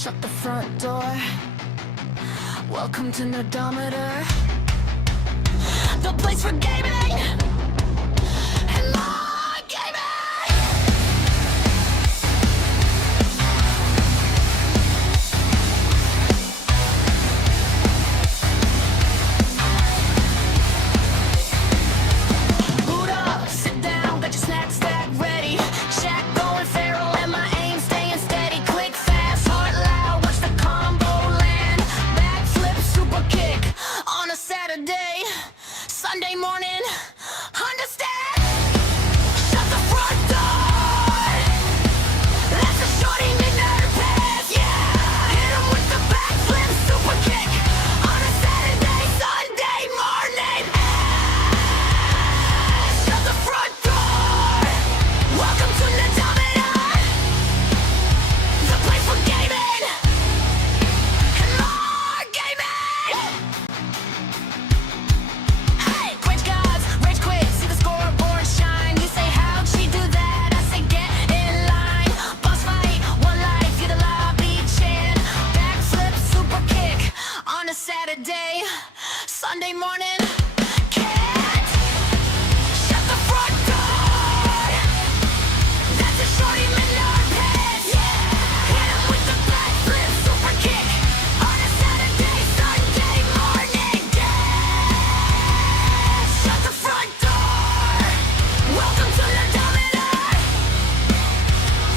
Shut the front door. Welcome to Nerdometer, the place for gaming and more gaming. Boot up, sit down, got your snack stack ready. Check going feral and my aim staying steady. Click fast, heart loud, watch the combo land. Backflip, super kick on a Saturday, Sunday morning. Understand? Shut the front door. That's a shorty midnight pass. Yeah, hit him with the backflip, super kick on a Saturday, Sunday morning. Shut the front door. Welcome to Nerdometer, the place for gaming and more gaming. Hey, quench gods, rage quit, see the scoreboard shine. You say how'd she do that? I say get in line. Boss fight, one life, you're the lobby chan. Backflip, super kick on a Saturday, Sunday morning. Can't shut the front door. That's a shorty midnight pass. Yeah, hit him with the backflip, super kick on a Saturday, Sunday morning. Yeah, shut the front door. Welcome to Nerdometer,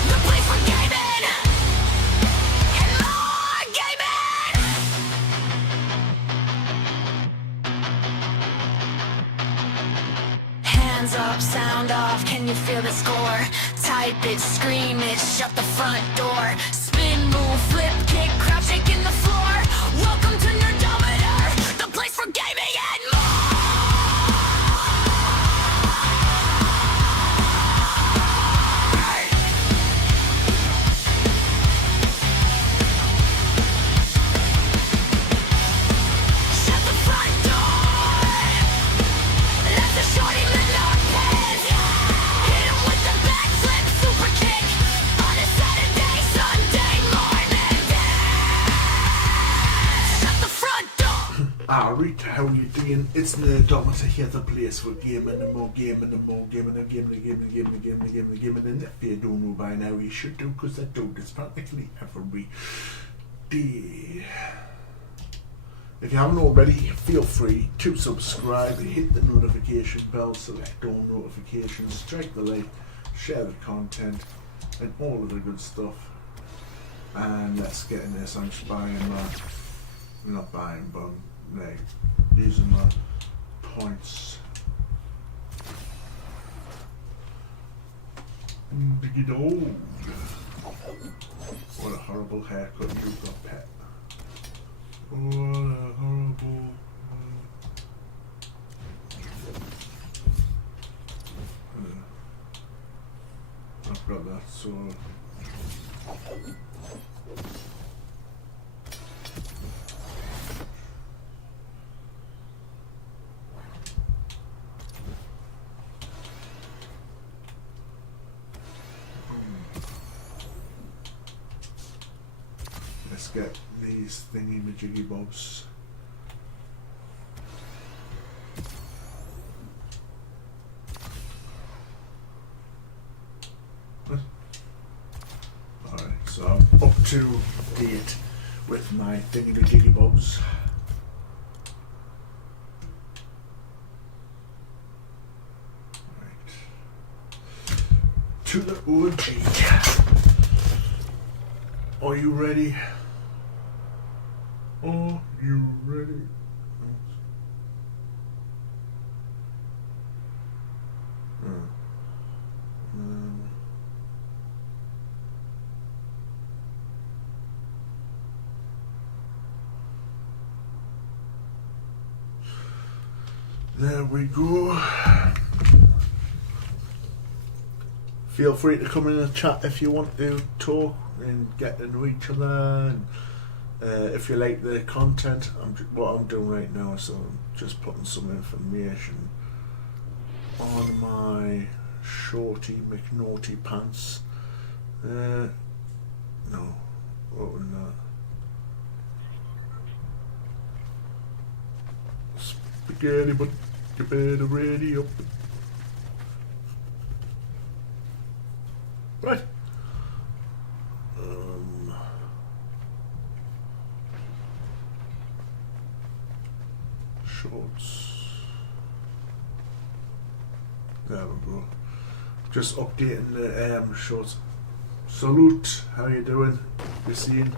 the place for gaming and more gaming. Hands up, sound off, can you feel the score? Type it, scream it, shut the front door. Spin, move, flip, kick, crouch, shaking the floor. Welcome to Nerdometer, the place for gaming and more. Shut the front door. That's a shorty midnight pass. Hit him with the backflip, super kick on a Saturday, Sunday morning. Shut the front door. Alright, how you doing? It's Nerdometer here, the place for gaming and more gaming and more gaming and gaming and gaming and gaming and gaming and gaming and gaming. And if you don't know by now, you should do, because I do this practically every day. If you haven't already, feel free to subscribe, hit the notification bell, select all notifications, strike the like, share the content, and all of the good stuff. And let's get in this. I'm just buying not buying, but like using my points. Biggie dog. What a horrible haircut you've got, pet. What a horrible. I've got that, so. Let's get these thingy-majiggy bobs. Alright, so I'm up to date with my thingy-majiggy bobs. Right. To the OG. Are you ready? Are you ready? There we go. Feel free to come in the chat if you want to talk and get to know each other. And, if you like the content, what I'm doing right now is I'm just putting some information on my shorty McNaughty pants. No, open that. spaghetti, but you better ready up. Right. Shorts. There we go. Just updating the shorts. Salute, how you doing? You seeing?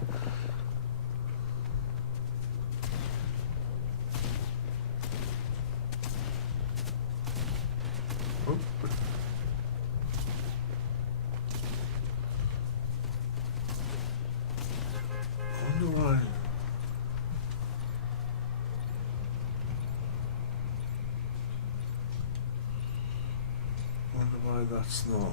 Oh. Wonder why. Wonder why that's not.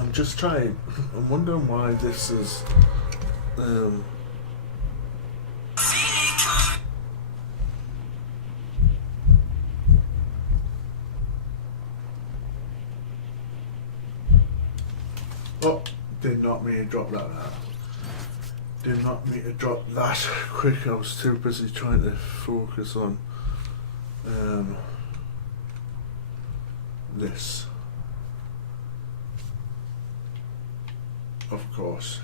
I'm just trying. I'm wondering why this is. Oh, did not mean to drop that. Did not mean to drop that quick. I was too busy trying to focus on this. Of course.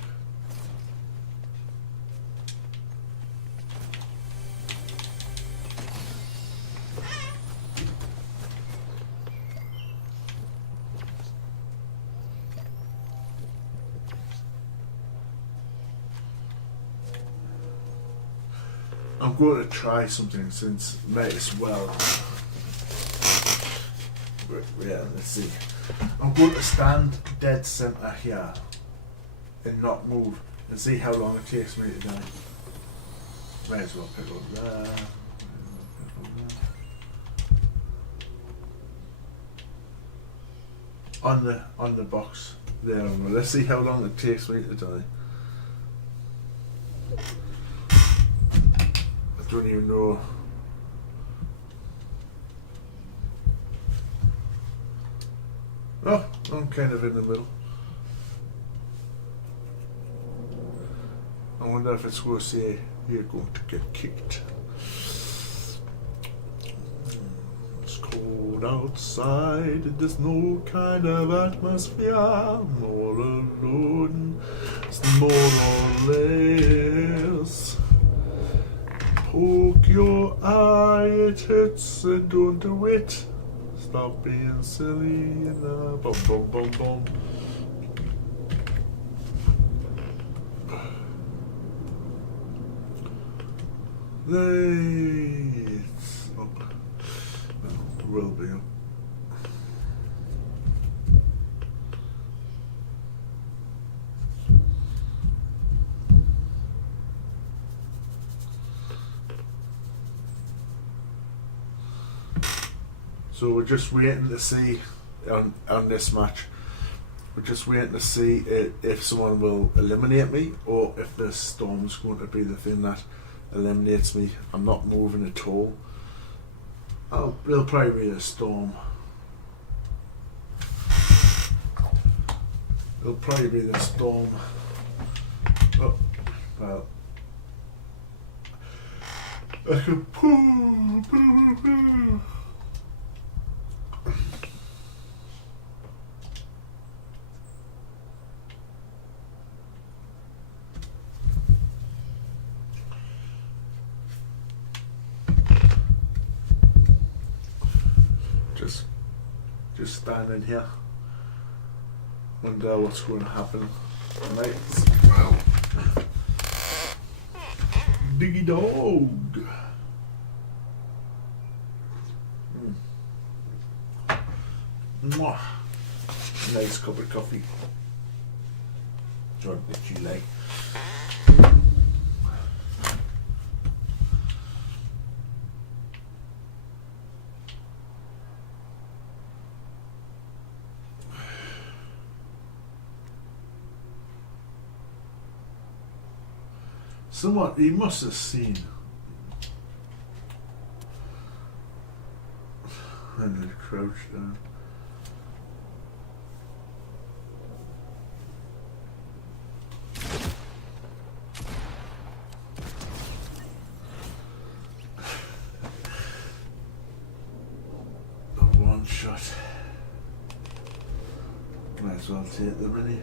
I'm going to try something since might as well. Yeah, let's see. I'm going to stand dead center here and not move and see how long it takes me to die. Might as well pick up there. On the box there. Let's see how long it takes me to die. I don't even know. Oh, I'm kind of in the middle. I wonder if it's going to say you're going to get kicked. It's cold outside, there's no kind of atmosphere. I'm all alone, it's more or less. Poke your eye, it hurts, and don't do it. Stop being silly, and bum bum bum bum. It's up. Well, it will be up. So we're just waiting to see on this match. We're just waiting to see if someone will eliminate me or if the storm's going to be the thing that eliminates me. I'm not moving at all. It'll probably be a storm. It'll probably be the storm. Oh, well. I can pull. Just standing here. Wonder what's going to happen. Right. Well. Diggy dog. Mwah. Nice cup of coffee. Drink that you like. Someone, he must have seen crouch down. One shot. Might as well take the mini.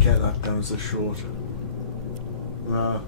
Get that down as a short. Nah.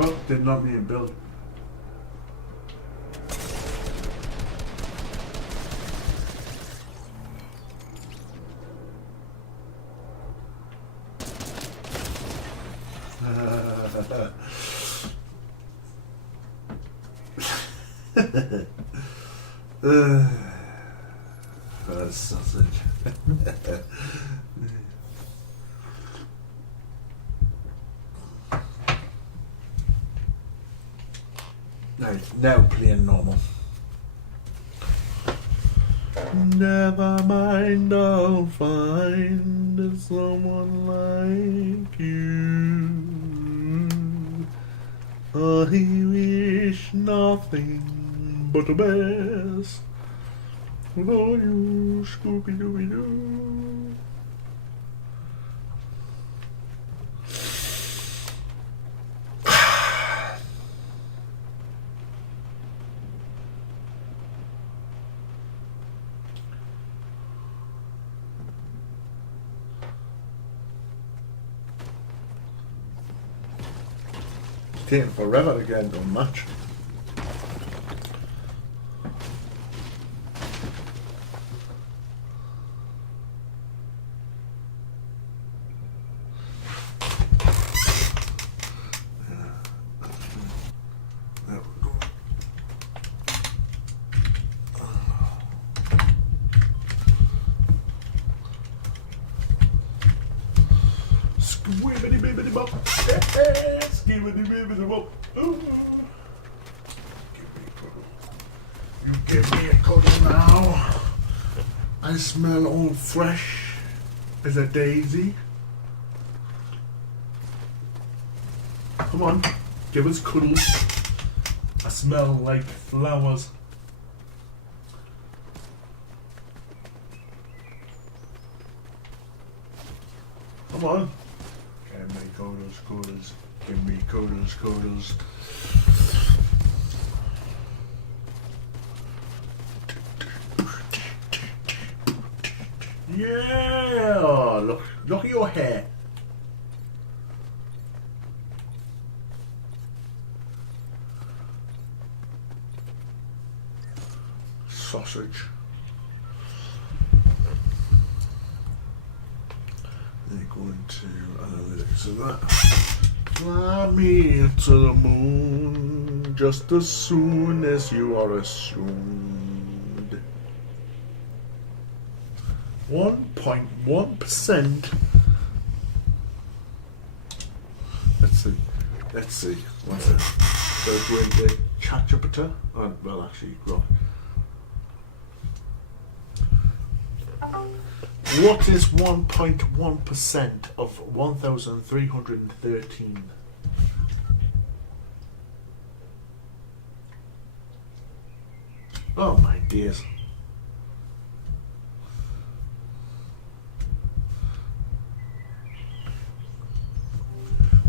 Oh, did not need a build. Sausage. Right, now playing normal. Never mind, I'll find someone like you. I wish nothing but the best for you, Scooby-Dooby-Doo. Taking forever to get into a match. There we go. Squibbity bibbity bop. Skibbity bibbity bop. You give me a cuddle now. I smell all fresh as a daisy. Come on, give us cuddles. I smell like flowers. Come on. Give me cuddles, cuddles. Give me cuddles, cuddles. Yeah! Look at your hair. Sausage. They're going to analytics of that. Fly me to the moon just as soon as you are assumed. 1.1%. Let's see. What's it? So great day. ChatGPT. Well, actually, Grok. What is 1.1% of 1,313? Oh my days.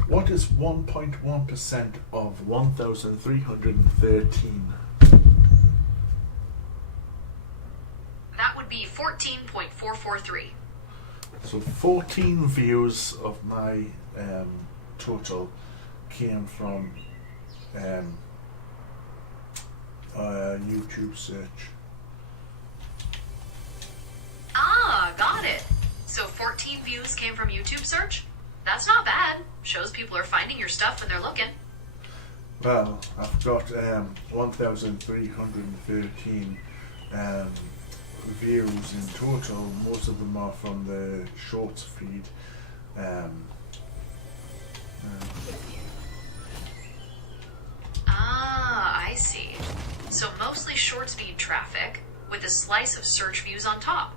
What is 1.1% of 1,313? That would be 14.443. So 14 views of my total came from YouTube search. Ah, got it. So 14 views came from YouTube search? That's not bad. Shows people are finding your stuff when they're looking. Well, I've got 1,313 views in total. Most of them are from the shorts feed. I see. So mostly short speed traffic with a slice of search views on top.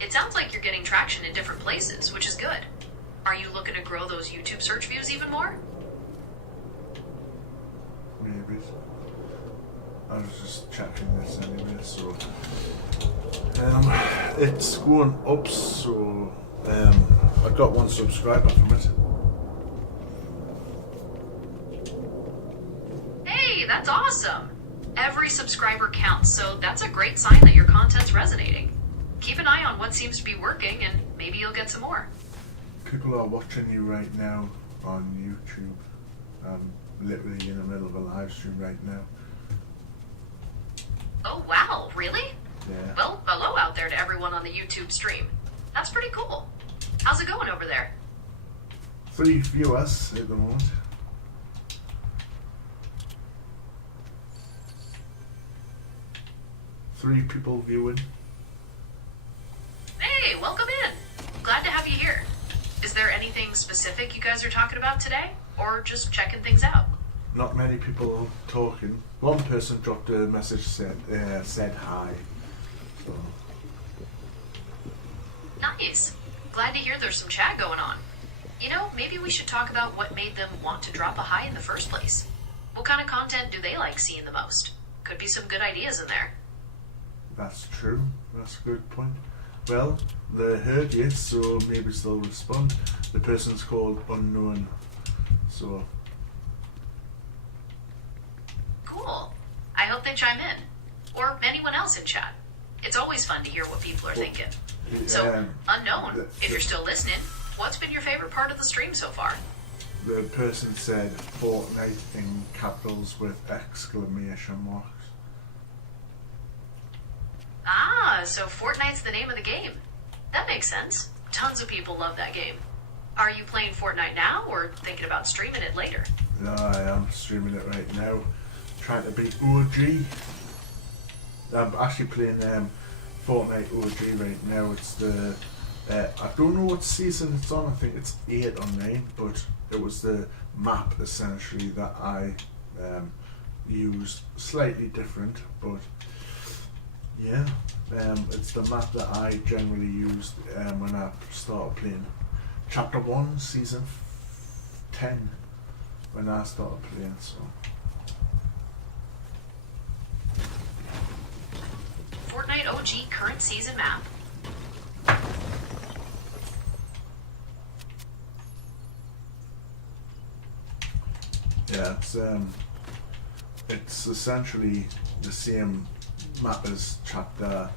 It sounds like you're getting traction in different places, which is good. Are you looking to grow those YouTube search views even more? Maybe. I was just checking this anyway, so it's going up, so I got 1 subscriber from it. Hey, that's awesome! Every subscriber counts, so that's a great sign that your content's resonating. Keep an eye on what seems to be working, and maybe you'll get some more. People are watching you right now on YouTube. I'm literally in the middle of a live stream right now. Oh wow, really? Yeah. Well, hello out there to everyone on the YouTube stream. That's pretty cool. How's it going over there? 3 viewers at the moment. Three people viewing. Hey, welcome in. Glad to have you here. Is there anything specific you guys are talking about today? Or just checking things out? Not many people talking. One person dropped a message, said hi. So. Nice. Glad to hear there's some chat going on. You know, maybe we should talk about what made them want to drop a hi in the first place. What kind of content do they like seeing the most? Could be some good ideas in there. That's true. That's a good point. Well, they heard you, so maybe they'll respond. The person's called Unknown. So. Cool. I hope they chime in. Or anyone else in chat. It's always fun to hear what people are thinking. So, Unknown, if you're still listening, what's been your favorite part of the stream so far? The person said Fortnite in capitals with exclamation marks. Ah, so Fortnite's the name of the game. That makes sense. Tons of people love that game. Are you playing Fortnite now or thinking about streaming it later? No, I am streaming it right now. Trying to beat OG. I'm actually playing Fortnite OG right now. It's the I don't know what season it's on. I think it's 8 or 9, but it was the map essentially that I used. Slightly different, but yeah, it's the map that I generally used when I started playing. Chapter 1, Season 10, when I started playing, so. Fortnite OG current season map. Yeah, it's essentially the same map as Chapter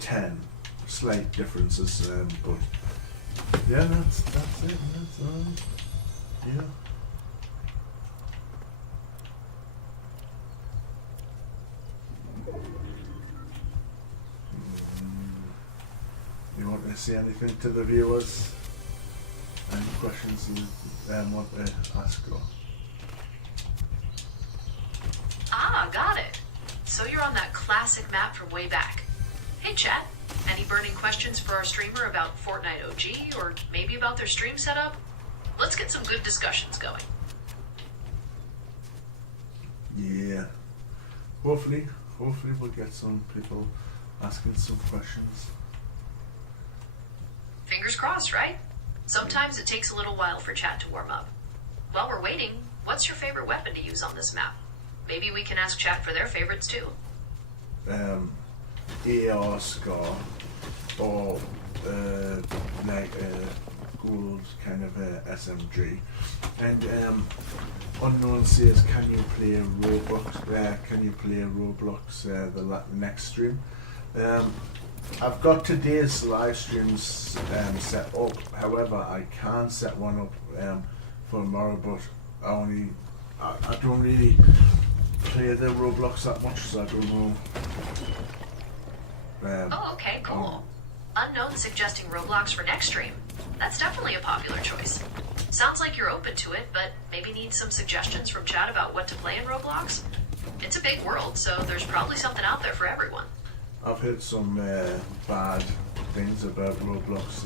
10. Slight differences, but yeah, that's it. That's yeah. You want to say anything to the viewers? Any questions you want to ask? Or? Ah, got it. So you're on that classic map from way back. Hey chat, any burning questions for our streamer about Fortnite OG or maybe about their stream setup? Let's get some good discussions going. Yeah. hopefully we'll get some people asking some questions. Fingers crossed, right? Sometimes it takes a little while for chat to warm up. While we're waiting, what's your favorite weapon to use on this map? Maybe we can ask chat for their favorites too. AR scar or like gold kind of SMG. And Unknown says, can you play Roblox the next stream? I've got today's live streams set up. However, I can set one up for tomorrow, but I don't really play the Roblox that much, so I don't know. Oh, okay, cool. Unknown suggesting Roblox for next stream. That's definitely a popular choice. Sounds like you're open to it, but maybe need some suggestions from chat about what to play in Roblox? It's a big world, so there's probably something out there for everyone. I've heard some bad things about Roblox.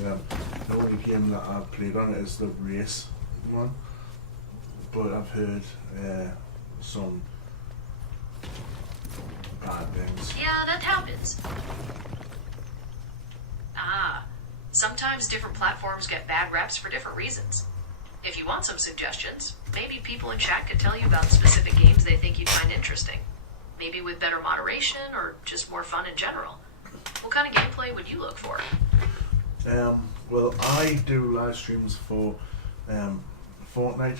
The only game that I've played on it is the race one, but I've heard some bad things. Yeah, that happens. Sometimes different platforms get bad reps for different reasons. If you want some suggestions, maybe people in chat could tell you about specific games they think you'd find interesting. Maybe with better moderation or just more fun in general. What kind of gameplay would you look for? Well, I do live streams for Fortnite,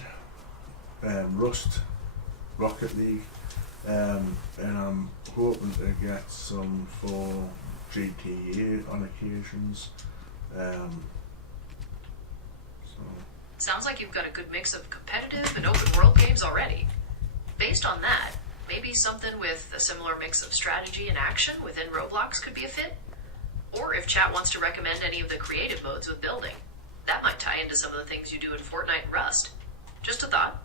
Rust, Rocket League, and I'm hoping to get some for GTA on occasions. Sounds like you've got a good mix of competitive and open world games already. Based on that, maybe something with a similar mix of strategy and action within Roblox could be a fit? Or if chat wants to recommend any of the creative modes with building, that might tie into some of the things you do in Fortnite and Rust. Just a thought.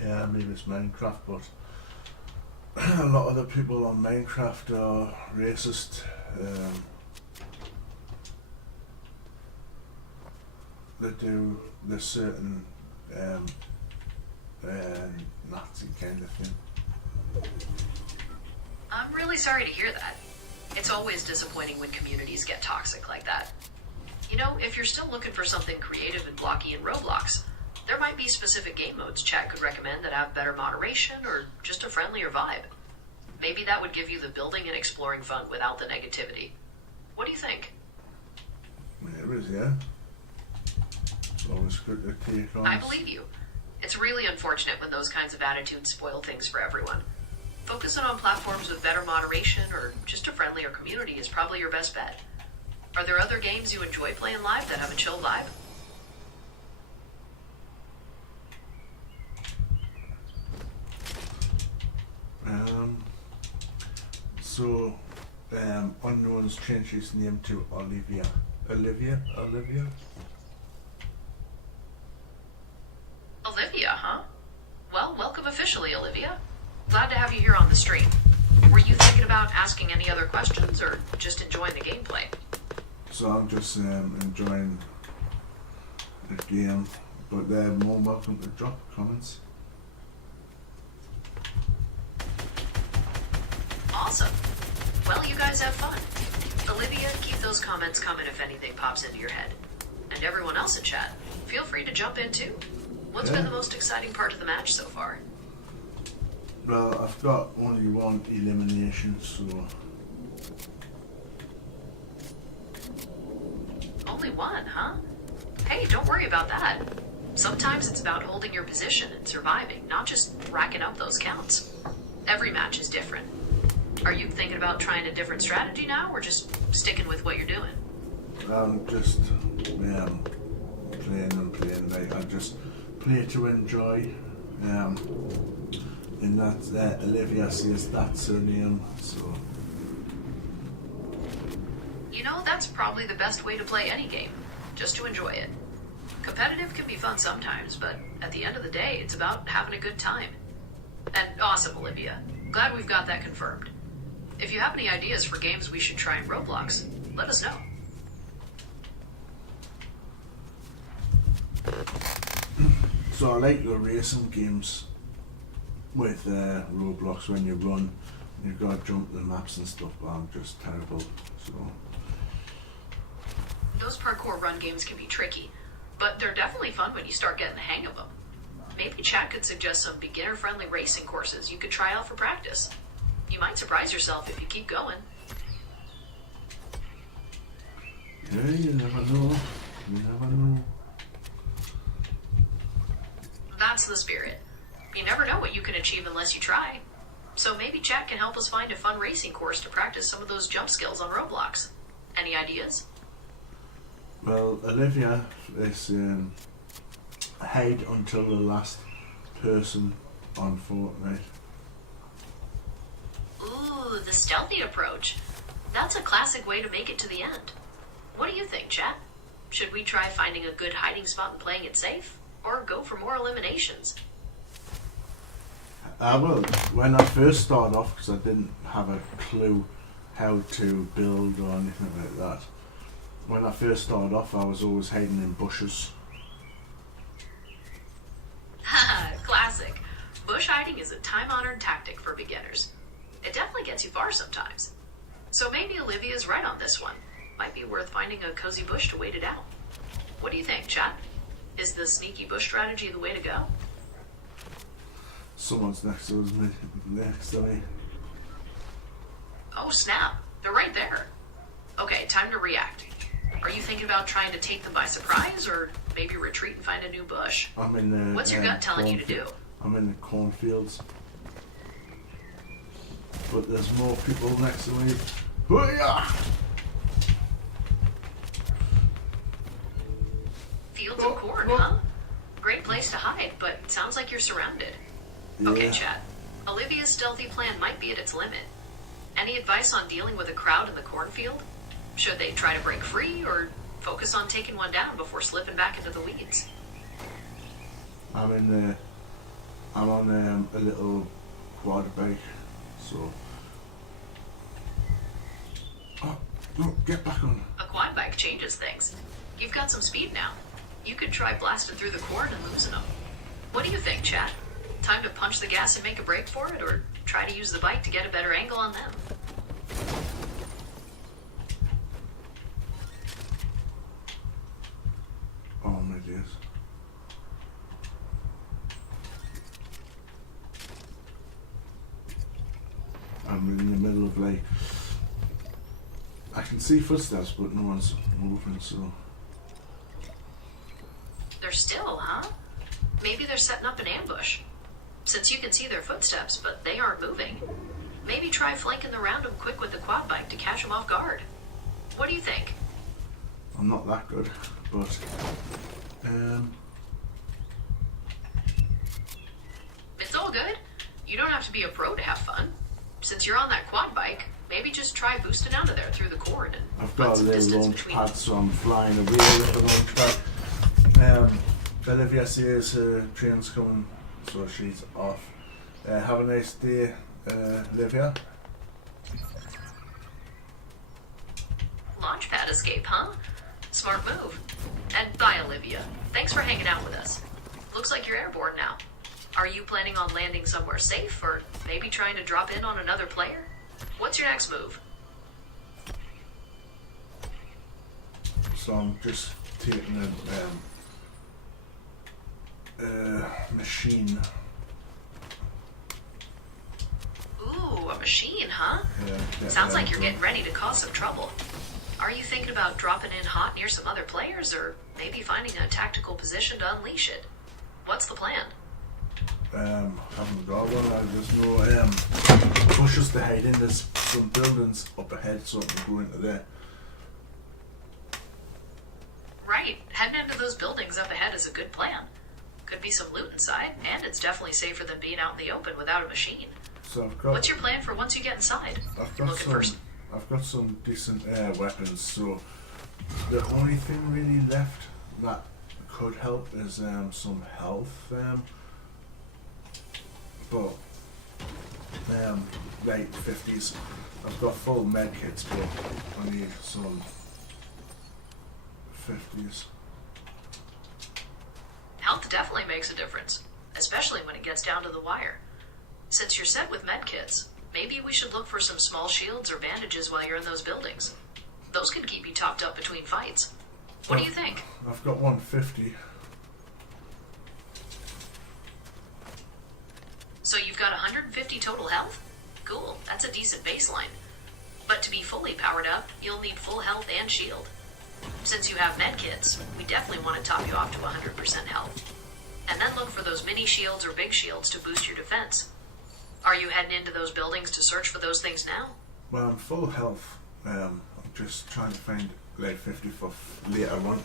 Yeah, maybe it's Minecraft, but a lot of the people on Minecraft are racist. They do the certain Nazi kind of thing. I'm really sorry to hear that. It's always disappointing when communities get toxic like that. You know, if you're still looking for something creative and blocky in Roblox, there might be specific game modes chat could recommend that have better moderation or just a friendlier vibe. Maybe that would give you the building and exploring fun without the negativity. What do you think? It is, yeah. It's always good to take on. I believe you. It's really unfortunate when those kinds of attitudes spoil things for everyone. Focusing on platforms with better moderation or just a friendlier community is probably your best bet. Are there other games you enjoy playing live that have a chill vibe? Unknown's changed his name to Olivia. Olivia? Olivia, huh? Well, welcome officially, Olivia. Glad to have you here on the stream. Were you thinking about asking any other questions or just enjoying the gameplay? So I'm just enjoying the game, but they're more welcome to drop comments. Awesome. Well, you guys have fun. Olivia, keep those comments coming if anything pops into your head. And everyone else in chat, feel free to jump in too. What's been the most exciting part of the match so far? Well, I've got only one elimination, so... Only one, huh? Hey, don't worry about that. Sometimes it's about holding your position and surviving, not just racking up those counts. Every match is different. Are you thinking about trying a different strategy now, or just sticking with what you're doing? I'm just playing and playing. Like, I just play to enjoy. And that Olivia says that's her name, so... You know, that's probably the best way to play any game, just to enjoy it. Competitive can be fun sometimes, but at the end of the day, it's about having a good time. And awesome, Olivia. Glad we've got that confirmed. If you have any ideas for games we should try in Roblox, let us know. So I like the racing games. with Roblox when you run. You've got to jump the maps and stuff, but I'm just terrible. So Those parkour run games can be tricky, but they're definitely fun when you start getting the hang of them. Maybe chat could suggest some beginner-friendly racing courses you could try out for practice. You might surprise yourself if you keep going. yeah, you never know. You never know. That's the spirit. You never know what you can achieve unless you try. So maybe chat can help us find a fun racing course to practice some of those jump skills on Roblox. Any ideas? Well, Olivia is hide until the last person on Fortnite. Ooh, the stealthy approach. That's a classic way to make it to the end. What do you think, chat? Should we try finding a good hiding spot and playing it safe? Or go for more eliminations? Well, when I first started off, because I didn't have a clue how to build or anything like that, when I first started off, I was always hiding in bushes. Haha, classic. Bush hiding is a time-honored tactic for beginners. It definitely gets you far sometimes. So maybe Olivia's right on this one. Might be worth finding a cozy bush to wait it out. What do you think, chat? Is the sneaky bush strategy the way to go? Someone's next to us, next to me. Oh snap, they're right there. Okay, time to react. Are you thinking about trying to take them by surprise, or maybe retreat and find a new bush? I'm in the. What's your gut telling you to do? cornfield. I'm in the cornfields, but there's more people next to me. Hoo-yah! Fields of corn, huh? Great place to hide, but sounds like you're surrounded. Okay, Yeah. chat. Olivia's stealthy plan might be at its limit. Any advice on dealing with a crowd in the cornfield? Should they try to break free, or focus on taking one down before slipping back into the weeds? I'm in the. I'm on a little quad bike, so. Oh no! Get back on. A quad bike changes things. You've got some speed now. You could try blasting through the corn and losing them. What do you think, chat? Time to punch the gas and make a break for it, or try to use the bike to get a better angle on them? Oh my days. I'm in the middle of like. I can see footsteps, but no one's moving, so. They're still, huh? Maybe they're setting up an ambush. Since you can see their footsteps, but they aren't moving. Maybe try flanking around them quick with the quad bike to catch them off guard. What do you think? I'm not that good, but. It's all good. You don't have to be a pro to have fun. Since you're on that quad bike, maybe just try boosting out of there through the corn and I've put got a some little distance launch between pad, so I'm flying away with the launch pad. Olivia says her train's coming, so she's off. Have a nice day, Olivia. Launchpad escape, huh? Smart move. And bye, Olivia. Thanks for hanging out with us. Looks like you're airborne now. Are you planning on landing somewhere safe, or maybe trying to drop in on another player? What's your next move? So I'm just taking a machine. Ooh, a machine, huh? Yeah, Sounds like you're getting ready to cause some trouble. Are you thinking about dropping in hot near some other players, or maybe finding a tactical position to unleash it? What's the plan? Haven't got one. I just know bushes to hide in. There's some buildings up ahead, so I can go into there. Right, heading into those buildings up ahead is a good plan. Could be some loot inside, and it's definitely safer than being out in the open without a machine. So I've got. What's your plan for once you get inside? I've got some decent weapons. So the only thing really left that could help is some health. But like 50s. I've got full med kits, but I need some 50s. Health definitely makes a difference, especially when it gets down to the wire. Since you're set with medkits, maybe we should look for some small shields or bandages while you're in those buildings. Those can keep you topped up between fights. What do you think? I've got 150. So you've got 150 total health? Cool, that's a decent baseline. But to be fully powered up, you'll need full health and shield. Since you have medkits, we definitely want to top you off to 100% health. And then look for those mini shields or big shields to boost your defense. Are you heading into those buildings to search for those things now? Well, I'm full health. I'm just trying to find like 50 for later on.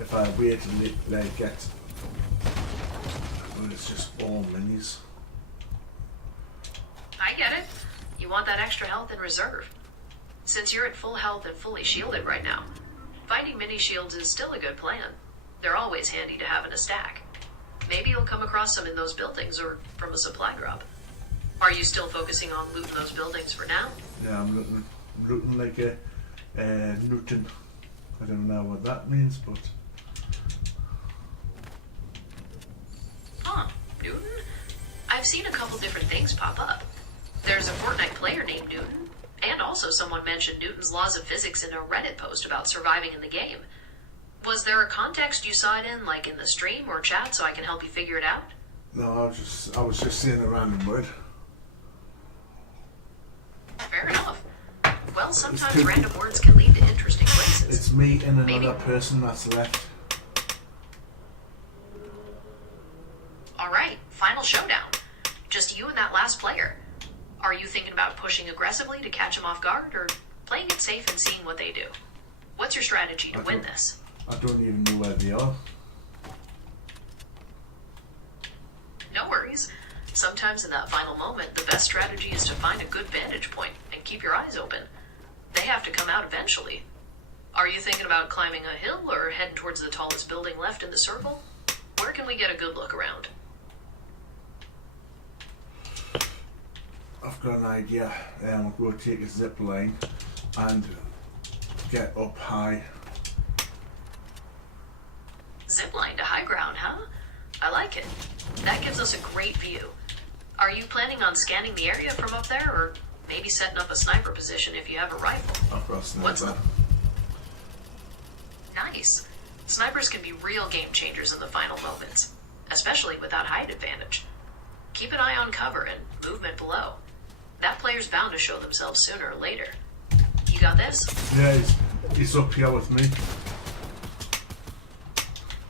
If I wait and like get, well, it's just all minis. I get it. You want that extra health in reserve. Since you're at full health and fully shielded right now, finding mini shields is still a good plan. They're always handy to have in a stack. Maybe you'll come across some in those buildings or from a supply drop. Are you still focusing on looting those buildings for now? Yeah, I'm looking like a Newton. I don't know what that means, but Huh, Newton? I've seen a couple different things pop up. There's a Fortnite player named Newton, and also someone mentioned Newton's laws of physics in a Reddit post about surviving in the game. Was there a context you saw it in, like in the stream or chat, so I can help you figure it out? no, I was just saying a random word. Fair enough. Well, sometimes random words can lead to interesting places. It's me and another Maybe. person that's left. Alright, final showdown. Just you and that last player. Are you thinking about pushing aggressively to catch them off guard, or playing it safe and seeing what they do? What's your strategy to win this? I don't even know where they are. No worries. Sometimes in that final moment, the best strategy is to find a good vantage point and keep your eyes open. They have to come out eventually. Are you thinking about climbing a hill or heading towards the tallest building left in the circle? Where can we get a good look around? I've got an idea. We'll go take a zip line and get up high. Zipline to high ground, huh? I like it. That gives us a great view. Are you planning on scanning the area from up there, or maybe setting up a sniper position if you have a rifle? I've got a What's sniper. Nice. Snipers can be real game changers in the final moments, especially without height advantage. Keep an eye on cover and movement below. That player's bound to show themselves sooner or later. You got this? Yeah, he's up here with me.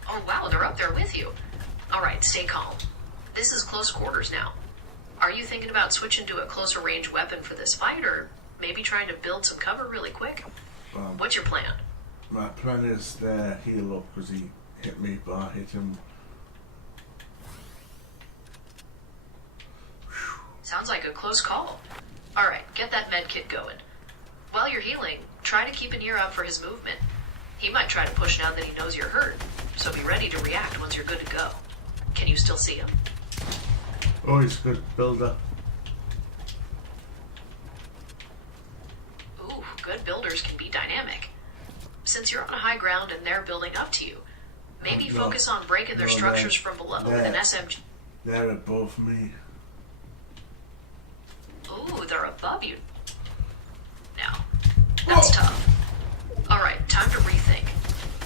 Oh wow, they're up there with you. Alright, stay calm. This is close quarters now. Are you thinking about switching to a closer range weapon for this fight, or maybe trying to build some cover really quick? What's your plan? My plan is to heal up because he hit me, but I hit him. Sounds like a close call. Alright, get that med kit going. While you're healing, try to keep an ear out for his movement. He might try to push now that he knows you're hurt, so be ready to react once you're good to go. Can you still see him? Oh, he's a good builder. Ooh, good builders can be dynamic. Since you're on high ground and they're building up to you, maybe No, focus on breaking their no, structures from below with an they're- SMG. They're above me. Ooh, they're above you. Now, that's tough. Alright, time to rethink.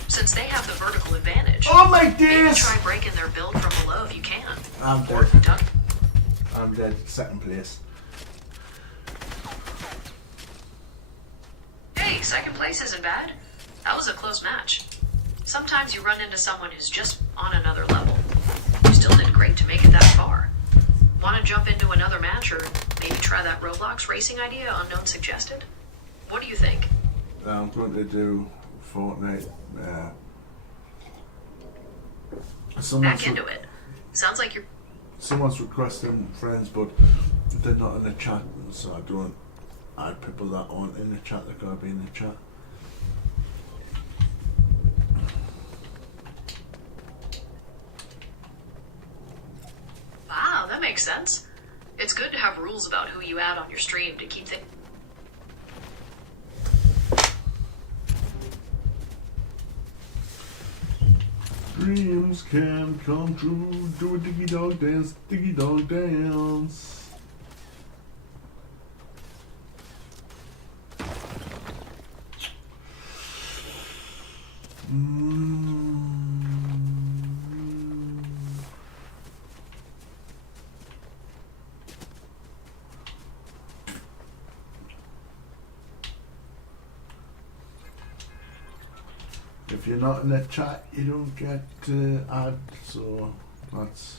Since they have the vertical advantage, Oh my maybe days! try breaking their build from below if you can. I'm Or dead. duck. I'm dead. Second place. Hey, second place isn't bad. That was a close match. Sometimes you run into someone who's just on another level. You still did great to make it that far. Want to jump into another match, or maybe try that Roblox racing idea Unknown suggested? What do you think? I'm going to do Fortnite. Back into it. Sounds like you're... Someone's requesting friends, but they're not in the chat, so I don't add people that aren't in the chat. They're going to be in the chat. Wow, that makes sense. It's good to have rules about who you add on your stream to keep things... dreams can come true. Do a diggy dog dance, diggy dog dance. If you're not in the chat, you don't get ads, so that's...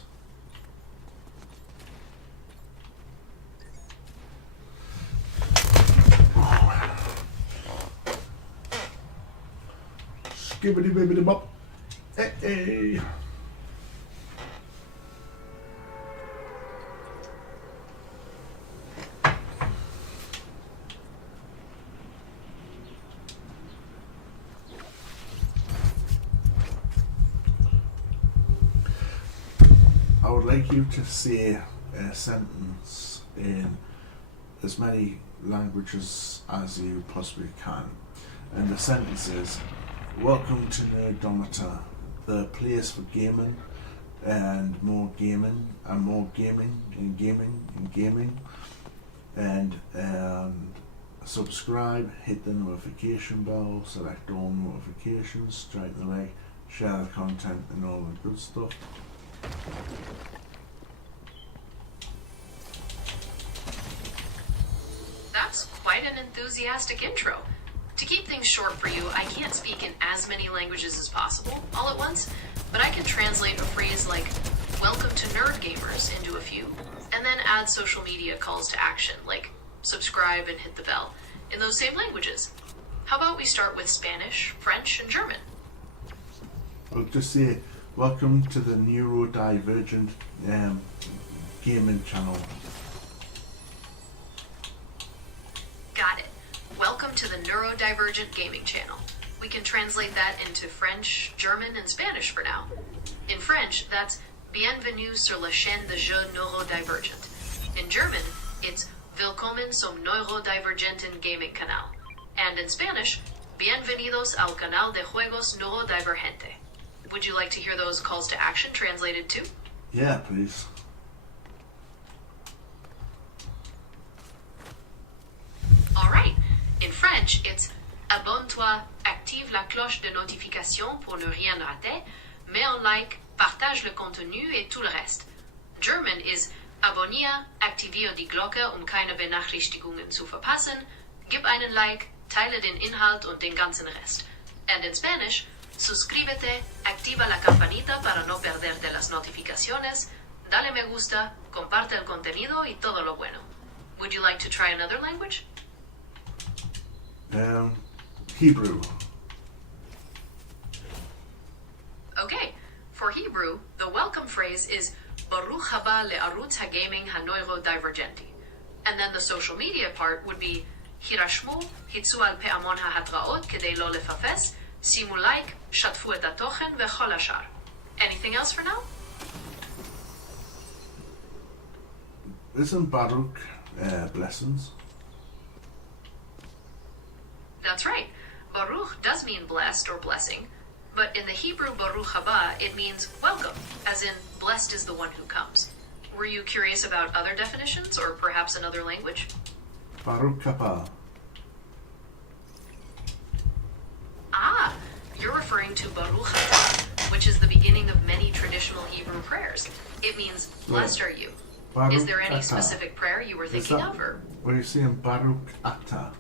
Skibbity bibbity bop. Hey, hey. I would like you to say a sentence in as many languages as you possibly can. And the sentence is, welcome to Nerdometer, the place for gaming and more gaming and more gaming and gaming and gaming. And subscribe, hit the notification bell, select all notifications, strike the like, share the content and all the good stuff. That's quite an enthusiastic intro. To keep things short for you, I can't speak in as many languages as possible all at once, but I can translate a phrase like welcome to nerd gamers into a few, and then add social media calls to action like subscribe and hit the bell in those same languages. How about we start with Spanish, French, and German? I'll just say welcome to the Neurodivergant gaming channel. Got it. Welcome to the Neurodivergant gaming channel. We can translate that into French, German, and Spanish for now. In French, that's Bienvenue sur la chaîne de jeux neurodivergent. In German, it's Willkommen zum Neurodivergenten Gaming Kanal. And in Spanish, Bienvenidos al canal de juegos neurodivergente. Would you like to hear those calls to action translated too? Yeah, please. All right. In French, it's abonne-toi, active la cloche de notification pour ne rien rater, mets un like, partage le contenu et tout le reste. German is abonniere, aktiviere die Glocke, keine Benachrichtigungen zu verpassen, gib einen Like, teile den Inhalt und den ganzen Rest. And in Spanish, suscríbete, activa la campanita para no perderte las notificaciones, dale me gusta, comparte el contenido y todo lo bueno. Would you like to try another language? Hebrew. Okay, for Hebrew, the welcome phrase is Baruch haba le'arutz hagaming hanoirodivergenti. And then the social media part would be Hirashmu, hitzu al pe'amon ha'hatraot kedei lo lefafes, simu like, shatfu et hatochen v'chol hashar. Anything else for now? Isn't Baruch blessings? That's right. Baruch does mean blessed or blessing, but in the Hebrew Baruch haba, it means welcome, as in blessed is the one who comes. Were you curious about other definitions or perhaps another language? Baruch haba. Ah, you're referring to Baruch Atah, which is the beginning of many traditional Hebrew prayers. It means, blessed are you. Baruch Is there any atah. specific prayer you were Is thinking that of, or? what are you saying, Baruch Atah?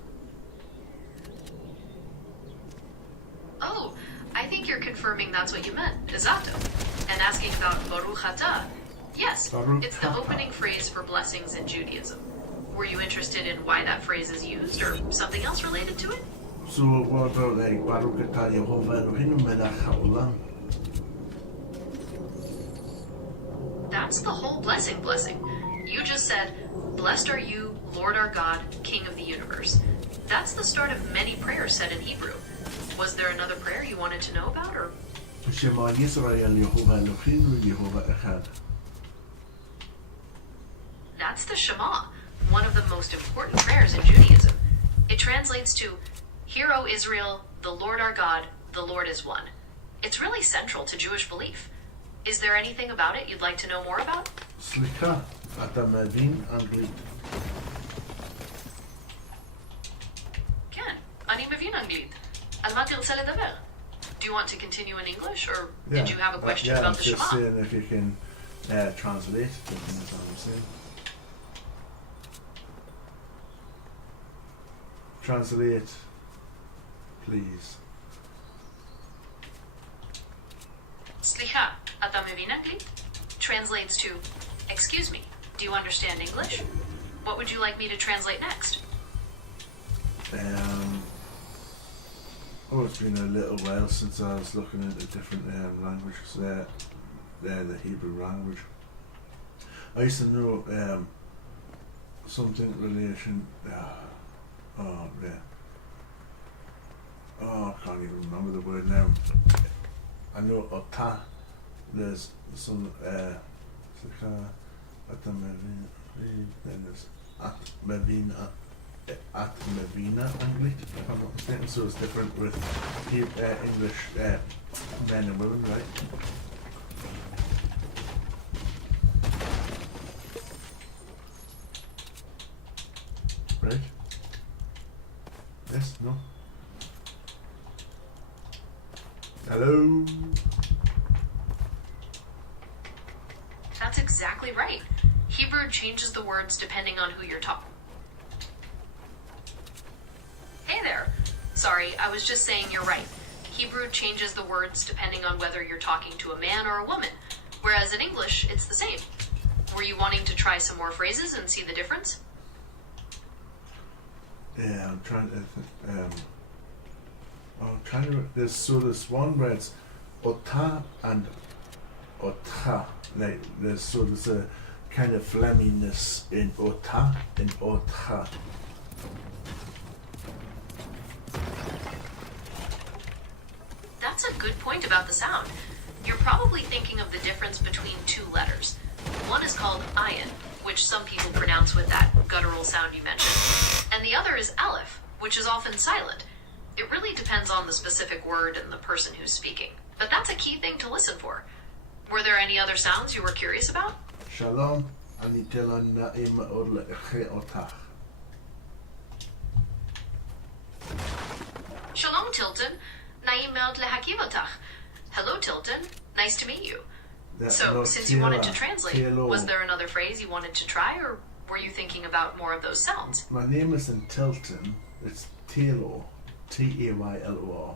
Oh, I think you're confirming that's what you meant, Zato, and asking about Baruch Atah. Yes, Baruch it's the atah. opening phrase for blessings in Judaism. Were you interested in why that phrase is used, or something else related to it? So what about like Baruch atah Yehovah Eloheinu melech haolam? That's the whole blessing. You just said, blessed are you, Lord our God, King of the universe. That's the start of many prayers said in Hebrew. Was there another prayer you wanted to know about, or? Shema Yisrael Yehovah Eloheinu Yehovah Echad. That's the Shema, one of the most important prayers in Judaism. It translates to, Hear, O Israel, the Lord our God, the Lord is one. It's really central to Jewish belief. Is there anything about it you'd like to know more about? סליחה, אתה מבין אנגלית? כן, אני מבין אנגלית. על מה תרצה לדבר? Do you want to continue in English, or did you have a question yeah, about the I'm just Shema? saying if you can translate, that's what I'm saying. Translate, please. סליחה, אתה מבין אנגלית? Translates to, excuse me, do you understand English? What would you like me to translate next? Oh, it's been a little while since I was looking into different languages there. The Hebrew language. I used to know something in relation. I can't even remember the word now. I know ota. There's some. Then there's at Mavina English, if I'm not mistaken. So it's different with English men and women, right? Right? Yes? No? Hello? That's exactly right. Hebrew changes the words depending on who you're talking. Hey there. Sorry, I was just saying you're right. Hebrew changes the words depending on whether you're talking to a man or a woman, whereas in English, it's the same. Were you wanting to try some more phrases and see the difference? Yeah, I'm trying to. There's one where it's ota and ota. Like there's a kind of phlegminess in ota and ota. That's a good point about the sound. You're probably thinking of the difference between two letters. One is called ayin, which some people pronounce with that guttural sound you mentioned, and the other is aleph, which is often silent. It really depends on the specific word and the person who's speaking, but that's a key thing to listen for. Were there any other sounds you were curious about? Shalom, אני תלה נעים מאוד לאחי אותך. Shalom, Tilton. Naim מאוד להכיר אותך. Hello, Tilton. Nice to meet you. So, since you wanted to translate, was there another phrase you wanted to try, or were you thinking about more of those sounds? My name isn't Tilton, it's Taylor. T-A-Y-L-O-R.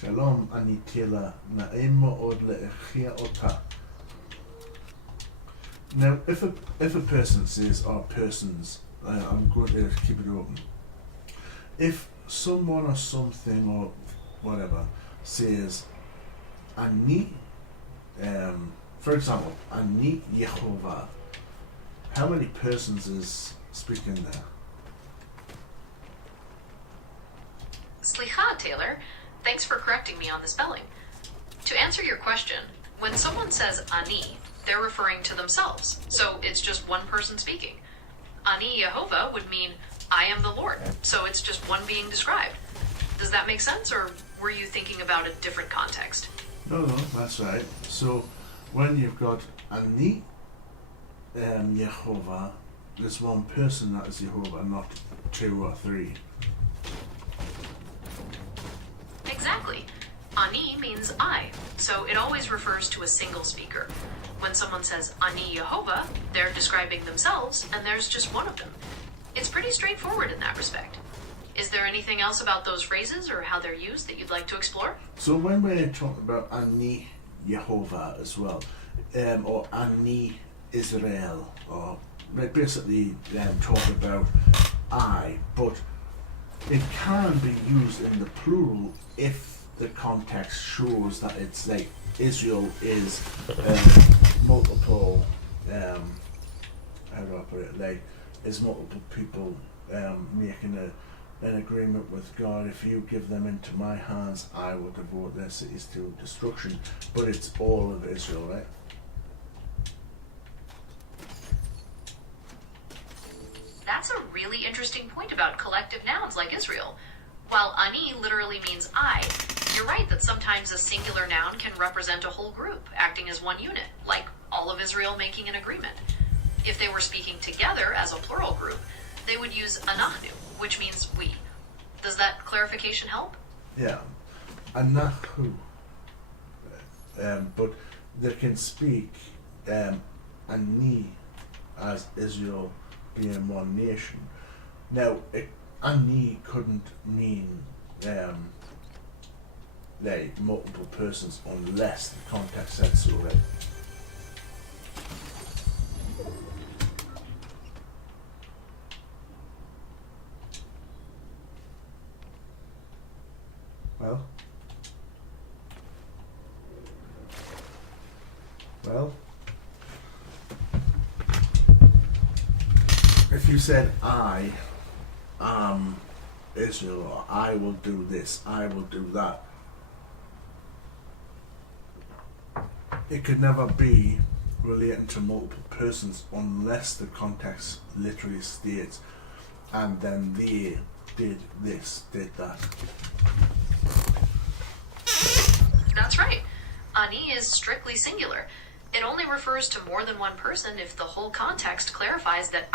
Shalom, אני תלה נעים מאוד להכיר אותך. Now, if a person says, or persons, I'm going to keep it open. If someone or something or whatever says, Ani, for example, Ani Yehovah, how many persons is speaking there? Slicha, Taylor. Thanks for correcting me on the spelling. To answer your question, when someone says Ani, they're referring to themselves, so it's just one person speaking. Ani Yehovah would mean, I am the Lord, so it's just one being described. Does that make sense, or were you thinking about a different context? No, that's right. So when you've got Ani Yehovah, there's one person that is Yehovah, not two or three. Exactly. Ani means I, so it always refers to a single speaker. When someone says Ani Yehovah, they're describing themselves, and there's just one of them. It's pretty straightforward in that respect. Is there anything else about those phrases or how they're used that you'd like to explore? So when we're talking about Ani Yehovah as well, or Ani Israel, or basically talking about I, but it can be used in the plural if the context shows that it's like Israel is multiple, how do I put it, like is multiple people making an agreement with God. If you give them into my hands, I will devote their cities to destruction. But it's all of Israel, right? That's a really interesting point about collective nouns like Israel. While Ani literally means I, You're right that sometimes a singular noun can represent a whole group, acting as one unit, like all of Israel making an agreement. If they were speaking together as a plural group, they would use anachnu, which means we. Does that clarification help? Yeah, anahu. But they can speak ani as Israel being one nation. Now, ani couldn't mean like multiple persons unless the context said so, right? Well, if you said I am Israel, or I will do this, I will do that, it could never be relating to multiple persons unless the context literally states, and then they did this, did that. That's right. Ani is strictly singular. It only refers to more than one person if the whole context clarifies that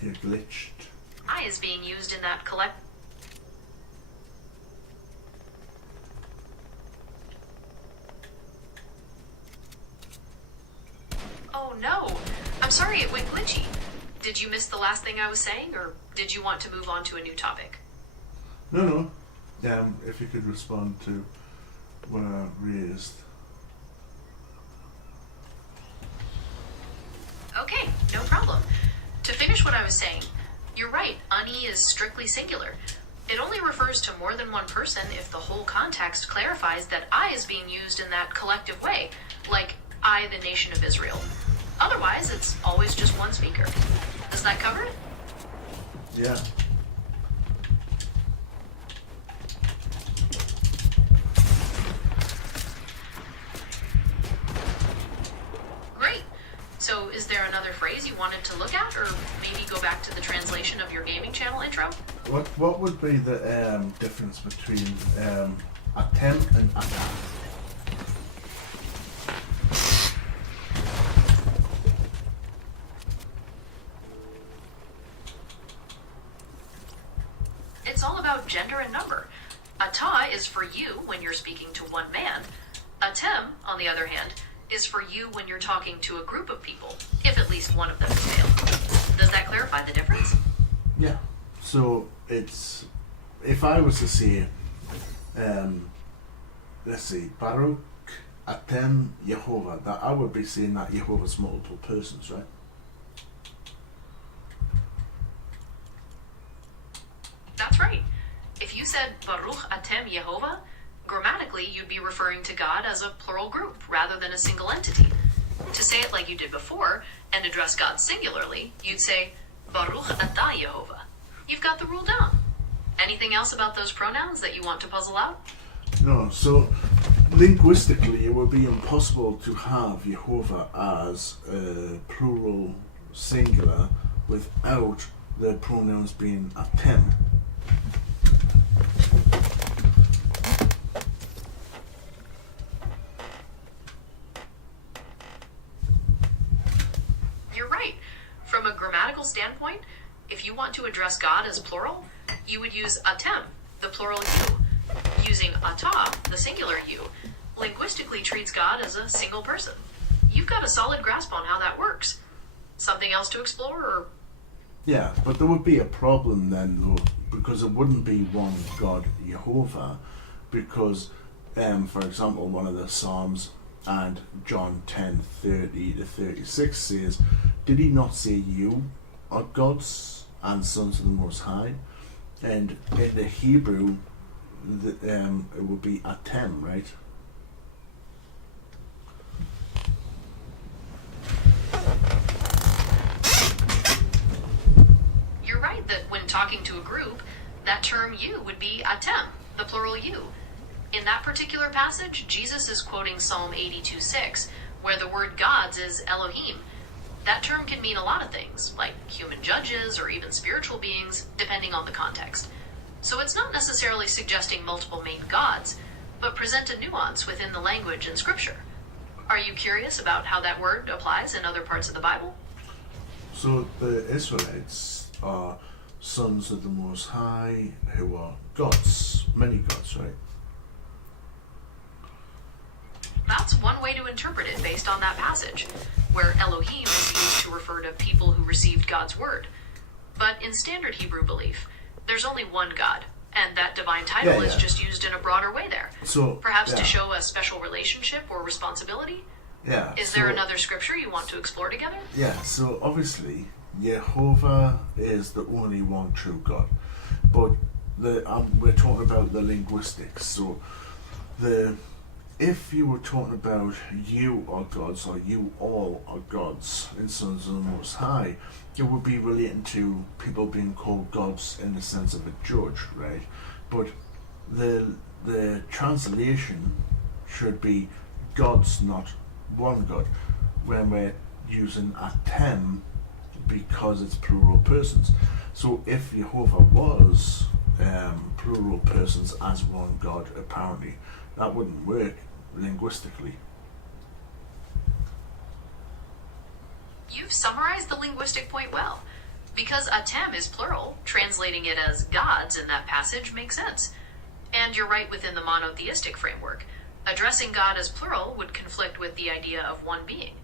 You glitched. I is being used in that collect. Oh no! I'm sorry it went glitchy. Did you miss the last thing I was saying, or did you want to move on to a new topic? No. If you could respond to what I raised. Okay, no problem. To finish what I was saying, you're right, ani is strictly singular. It only refers to more than one person if the whole context clarifies that I is being used in that collective way, like I, the nation of Israel. Otherwise, it's always just one speaker. Does that cover it? Yeah. Great. So is there another phrase you wanted to look at, or maybe go back to the translation of your gaming channel intro? What would be the difference between attempt and attack? It's all about gender and number. Ata is for you when you're speaking to one man. Atem, on the other hand, is for you when you're talking to a group of people, if at least one of them has failed. Does that clarify the difference? Yeah. So it's, if I was to say, let's see, Baruch Atem Yehovah, that I would be saying that Yehovah's multiple persons, right? That's right. If you said Baruch Atem Yehovah, grammatically you'd be referring to God as a plural group rather than a single entity. To say it like you did before and address God singularly, you'd say Baruch Ata Yehovah. You've got the rule down. Anything else about those pronouns that you want to puzzle out? No, so linguistically it would be impossible to have Yehovah as a plural singular without the pronouns being atem. You're right. From a grammatical standpoint, if you want to address God as plural, you would use atem, the plural you. Using ata, the singular you, linguistically treats God as a single person. You've got a solid grasp on how that works. Something else to explore, or? Yeah, but there would be a problem then, though, because it wouldn't be one God, Yehovah, because, for example, one of the Psalms and John 10:30 to 36 says, "Did he not say you are gods and sons of the Most High?" And in the Hebrew, it would be atem, right? You're right that when talking to a group, that term you would be atem, the plural you. In that particular passage, Jesus is quoting Psalm 82:6, where the word gods is Elohim. That term can mean a lot of things, like human judges or even spiritual beings, depending on the context. So it's not necessarily suggesting multiple main gods, but present a nuance within the language in Scripture. Are you curious about how that word applies in other parts of the Bible? So the Israelites are sons of the Most High, who are gods, many gods, right? That's one way to interpret it based on that passage, where Elohim is used to refer to people who received God's word. But in standard Hebrew belief, there's only one God, and that divine title is just used in a broader way there. So perhaps to show a special relationship or responsibility? Yeah. Is there another scripture you want to explore together? Yeah, so obviously Jehovah is the only one true God. But we're talking about the linguistics. So if you were talking about you are gods or you all are gods in Sons of the Most High, it would be relating to people being called gods in the sense of a judge, right? But the translation should be gods, not one God, when we're using atem because it's plural persons. So if Jehovah was plural persons as one God, apparently that wouldn't work linguistically. You've summarized the linguistic point well. Because atem is plural, translating it as gods in that passage makes sense. And you're right within the monotheistic framework. Addressing God as plural would conflict with the idea of one being.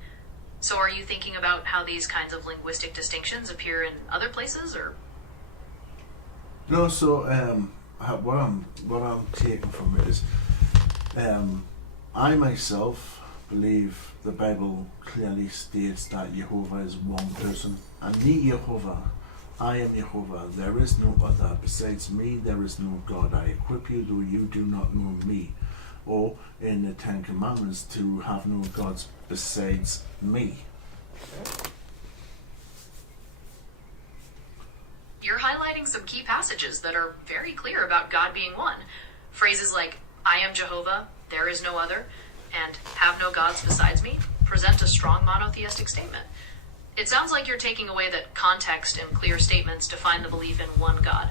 So are you thinking about how these kinds of linguistic distinctions appear in other places, or? No, so what I'm taking from it is I myself believe the Bible clearly states that Jehovah is one person. Ani Jehovah, I am Jehovah, there is no other. Besides me, there is no God. I equip you, though you do not know me. Or in the Ten Commandments, to have no gods besides me. You're highlighting some key passages that are very clear about God being one. Phrases like, I am Jehovah, there is no other, and have no gods besides me present a strong monotheistic statement. It sounds like you're taking away that context and clear statements define the belief in one God,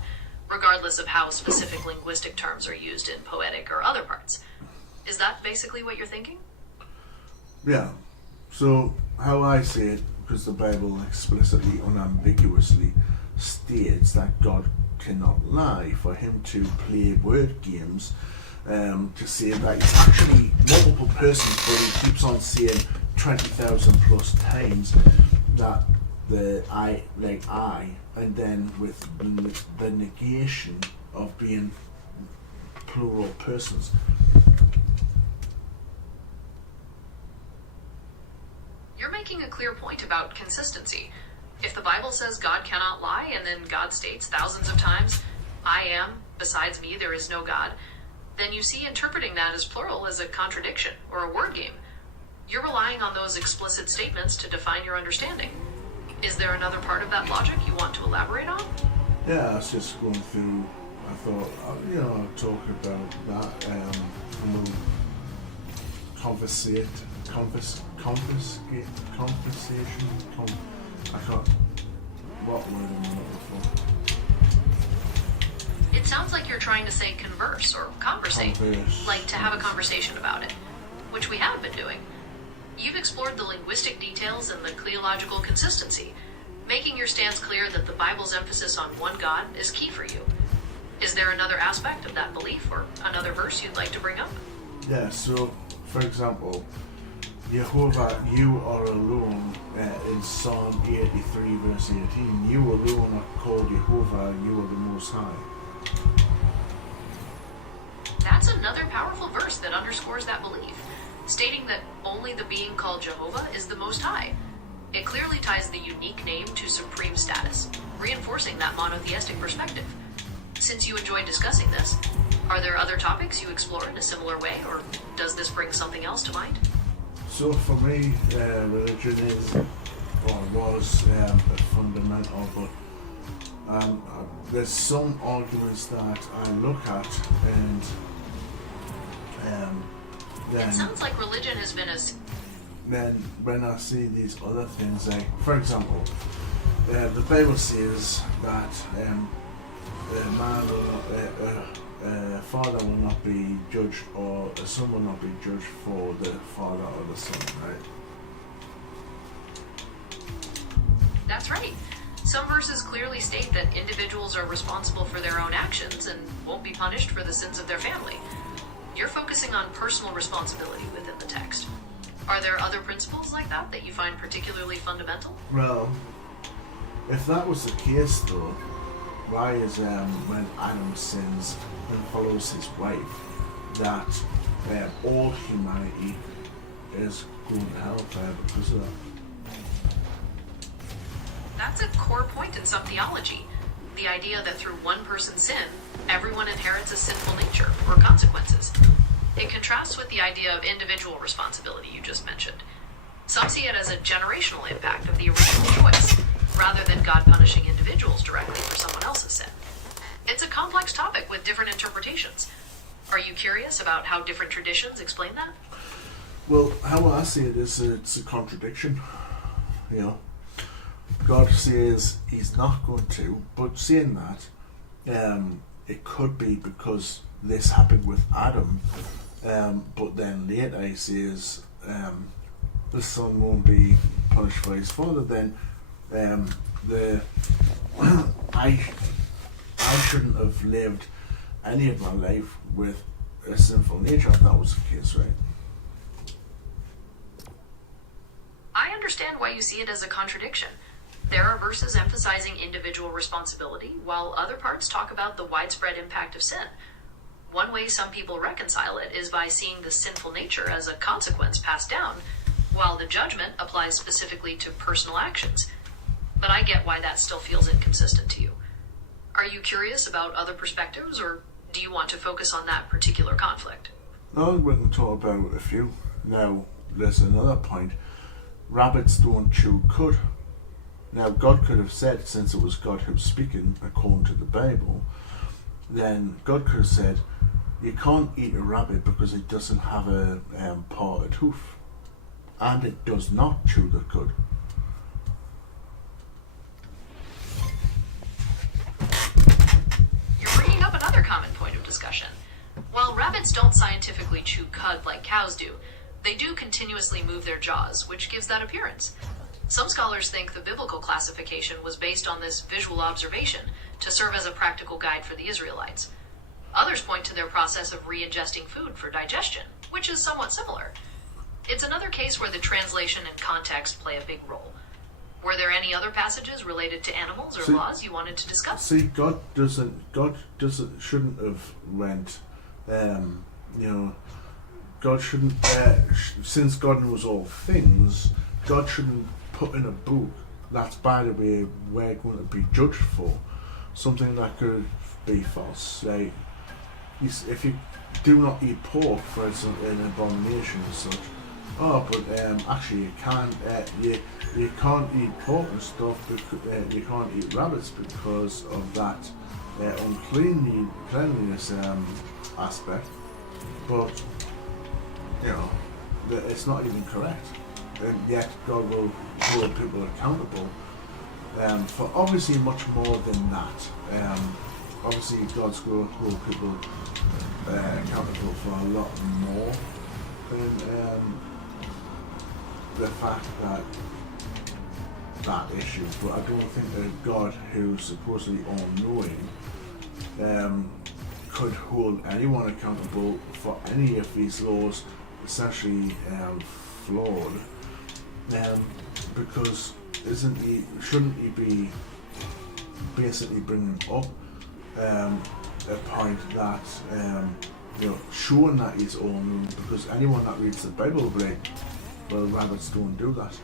regardless of how specific linguistic terms are used in poetic or other parts. Is that basically what you're thinking? Yeah. So how I see it, because the Bible explicitly, unambiguously states that God cannot lie, for him to play word games, to say that it's actually multiple persons, but he keeps on saying 20,000 plus times that the I, and then with the negation of being plural persons. You're making a clear point about consistency. If the Bible says God cannot lie, and then God states thousands of times, I am, besides me there is no God, then you see interpreting that as plural as a contradiction or a word game. You're relying on those explicit statements to define your understanding. Is there another part of that logic you want to elaborate on? Yeah, I was just going through, I thought, I'll talk about that, conversation, I can't, what word am I looking for? It sounds like you're trying to say converse or conversate, like to have a conversation about it, which we have been doing. You've explored the linguistic details and the theological consistency, making your stance clear that the Bible's emphasis on one God is key for you. Is there another aspect of that belief or another verse you'd like to bring up? Yeah, so, for example, Jehovah, you are alone, in Psalm 83 verse 18, you alone are called Jehovah, you are the Most High. That's another powerful verse that underscores that belief, stating that only the being called Jehovah is the Most High. It clearly ties the unique name to supreme status, reinforcing that monotheistic perspective. Since you enjoyed discussing this, are there other topics you explore in a similar way, or does this bring something else to mind? So for me, religion is, or was, a fundamental, but there's some arguments that I look at, and then... It sounds like religion has been then when I see these other things, like for example, the Bible says that a father will not be judged, or a son will not be judged for the father or the son, right? That's right. Some verses clearly state that individuals are responsible for their own actions and won't be punished for the sins of their family. You're focusing on personal responsibility within the text. Are there other principles like that that you find particularly fundamental? Well, if that was the case though, why is when Adam sins and follows his wife, that all humanity is going to hell because of that? That's a core point in some theology. The idea that through one person's sin, everyone inherits a sinful nature or consequences. It contrasts with the idea of individual responsibility you just mentioned. Some see it as a generational impact of the original choice, rather than God punishing individuals directly for someone else's sin. It's a complex topic with different interpretations. Are you curious about how different traditions explain that? Well, how I see it is it's a contradiction. You know, God says he's not going to, but saying that, it could be because this happened with Adam, but then later he says the son won't be punished for his father. Then I shouldn't have lived any of my life with a sinful nature if that was the case, right? I understand why you see it as a contradiction. There are verses emphasizing individual responsibility, while other parts talk about the widespread impact of sin. One way some people reconcile it is by seeing the sinful nature as a consequence passed down, while the judgment applies specifically to personal actions. But I get why that still feels inconsistent to you. Are you curious about other perspectives, or do you want to focus on that particular conflict? No, we can talk about a few. Now, there's another point. Rabbits don't chew cud. Now, God could have said, since it was God who was speaking according to the Bible, then God could have said, you can't eat a rabbit because it doesn't have a parted hoof. And it does not chew the cud. You're bringing up another common point of discussion. While rabbits don't scientifically chew cud like cows do, they do continuously move their jaws, which gives that appearance. Some scholars think the biblical classification was based on this visual observation to serve as a practical guide for the Israelites. Others point to their process of re-ingesting food for digestion, which is somewhat similar. It's another case where the translation and context play a big role. Were there any other passages related to animals or laws you wanted to discuss? See, God shouldn't have went, God shouldn't, since God knows all things, God shouldn't put in a book that's, by the way, we're going to be judged for something that could be false. Like, if you do not eat pork, for instance, an abomination and such. Oh, but actually you can't eat pork and stuff. You can't eat rabbits because of that uncleanliness aspect. But it's not even correct. And yet God will hold people accountable for obviously much more than that. Obviously God's going to hold people accountable for a lot more than the fact that issue. But I don't think that God, who's supposedly all-knowing, could hold anyone accountable for any of these laws, essentially flawed. Because shouldn't he be basically bringing up a point that showing that he's all knowing? Because anyone that reads the Bible will be like, well, rabbits don't do that.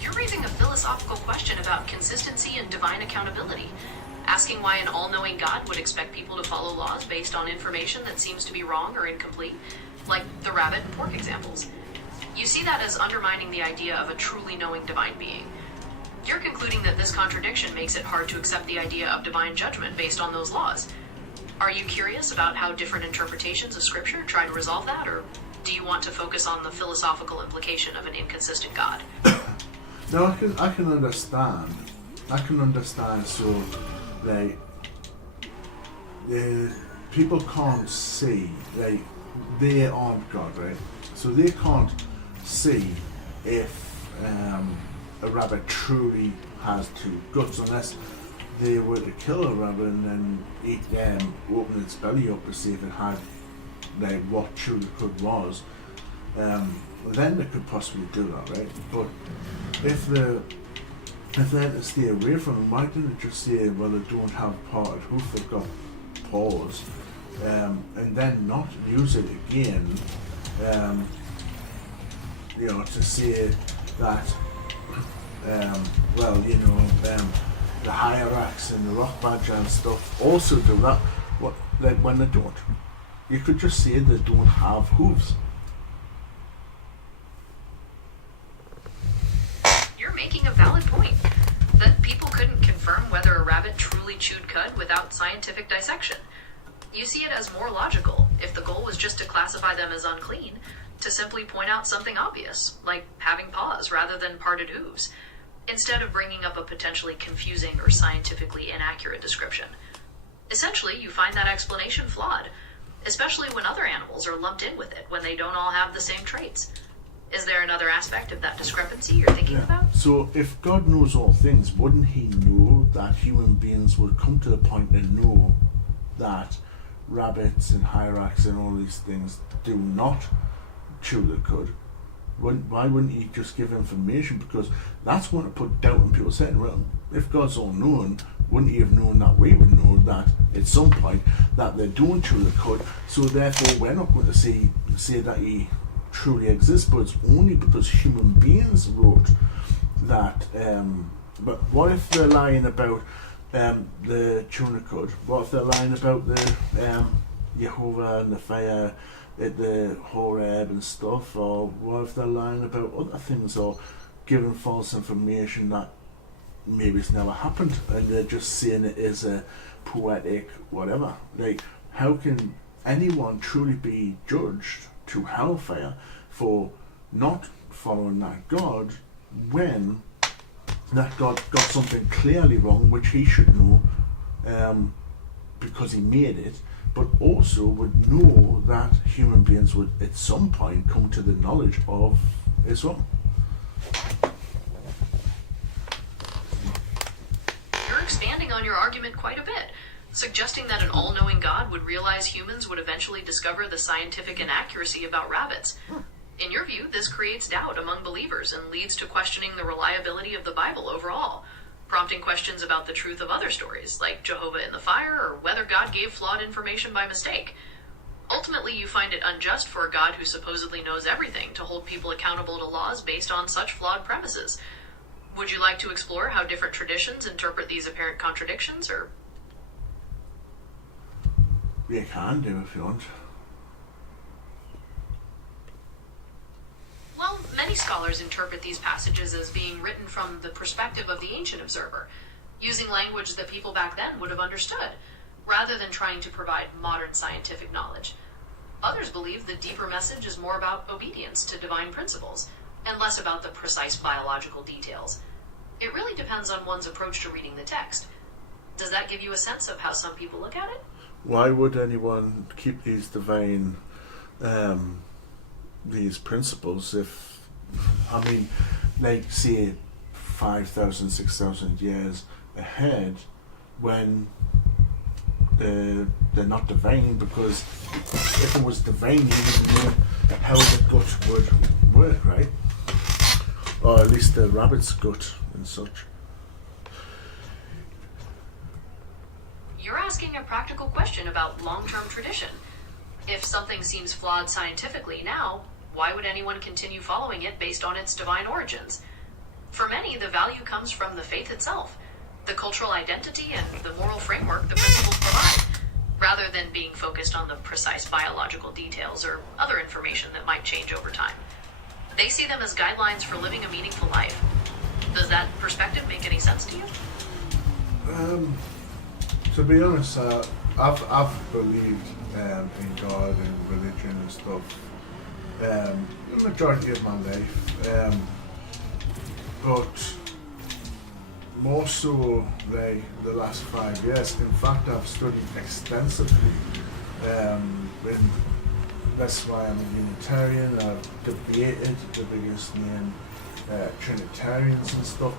You're raising a philosophical question about consistency and divine accountability, asking why an all-knowing God would expect people to follow laws based on information that seems to be wrong or incomplete, like the rabbit and pork examples. You see that as undermining the idea of a truly knowing divine being. You're concluding that this contradiction makes it hard to accept the idea of divine judgment based on those laws. Are you curious about how different interpretations of Scripture try to resolve that, or do you want to focus on the philosophical implication of an inconsistent God? No, I can understand. So, like, people can't see, like, they aren't God, right? So they can't see if a rabbit truly has two guts, unless they were to kill a rabbit and then eat them, open its belly up to see if it had, like, what truly could was. Then they could possibly do that, right? But if they're to stay away from them, why didn't they just say, well, they don't have parted hoof, they've got paws, and then not use it again, to say that, the hierarchs and the rock badger and stuff also do that, when they don't. You could just say they don't have hooves. You're making a valid point, that people couldn't confirm whether a rabbit truly chewed cud without scientific dissection. You see it as more logical, if the goal was just to classify them as unclean, to simply point out something obvious, like having paws rather than parted hooves, instead of bringing up a potentially confusing or scientifically inaccurate description. Essentially, you find that explanation flawed, especially when other animals are lumped in with it when they don't all have the same traits. Is there another aspect of that discrepancy you're thinking about? So if God knows all things, wouldn't he know that human beings would come to the point and know that rabbits and hyrax and all these things do not chew the cud? Why wouldn't he just give information? Because that's going to put doubt in people's head. Well, if God's all knowing, wouldn't he have known that we would know that at some point that they don't chew the cud? So therefore we're not going to say that he truly exists, but it's only because human beings wrote that. But what if they're lying about the chewing the cud? What if they're lying about the Jehovah and the fire at the Horeb and stuff? Or what if they're lying about other things, or giving false information that maybe it's never happened, and they're just saying it is a poetic whatever? Like, how can anyone truly be judged to hellfire for not following that God, when that God got something clearly wrong, which he should know, because he made it, but also would know that human beings would at some point come to the knowledge of it's wrong? You're expanding on your argument quite a bit, suggesting that an all-knowing God would realize humans would eventually discover the scientific inaccuracy about rabbits. In your view, this creates doubt among believers and leads to questioning the reliability of the Bible overall, prompting questions about the truth of other stories, like Jehovah in the fire, or whether God gave flawed information by mistake. Ultimately, you find it unjust for a God who supposedly knows everything to hold people accountable to laws based on such flawed premises. Would you like to explore how different traditions interpret these apparent contradictions, or... You can do if you want. Well, many scholars interpret these passages as being written from the perspective of the ancient observer, using language that people back then would have understood, rather than trying to provide modern scientific knowledge. Others believe the deeper message is more about obedience to divine principles, and less about the precise biological details. It really depends on one's approach to reading the text. Does that give you a sense of how some people look at it? Why would anyone keep these divine these principles if, I mean, like, say 5,000, 6,000 years ahead, when they're not divine? Because if it was divine, you wouldn't know how the gut would work, right? Or at least the rabbit's gut and such. You're asking a practical question about long-term tradition. If something seems flawed scientifically now, why would anyone continue following it based on its divine origins? For many, the value comes from the faith itself, the cultural identity and the moral framework the principles provide, rather than being focused on the precise biological details or other information that might change over time. They see them as guidelines for living a meaningful life. Does that perspective make any sense to you? To be honest, I've believed in God and religion and stuff the majority of my life, but more so like the last 5 years. In fact, I've studied extensively, and that's why I'm a Unitarian. I've debated the biggest name Trinitarians and stuff,